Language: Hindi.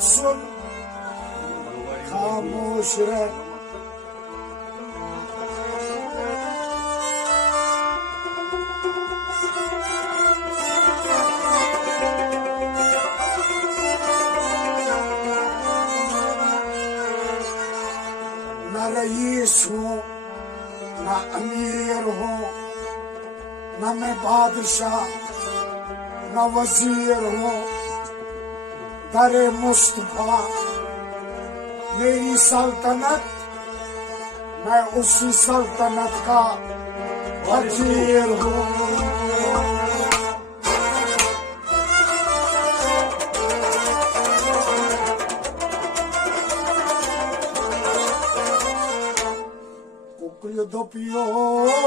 सुन खामोश रह। न रईस हूँ न अमीर हूँ न मैं बादशाह न वजीर हूँ। दरे मुस्तफा मेरी सल्तनत, मैं उसी सल्तनत का वजीर हूँ। कुकल दो पियो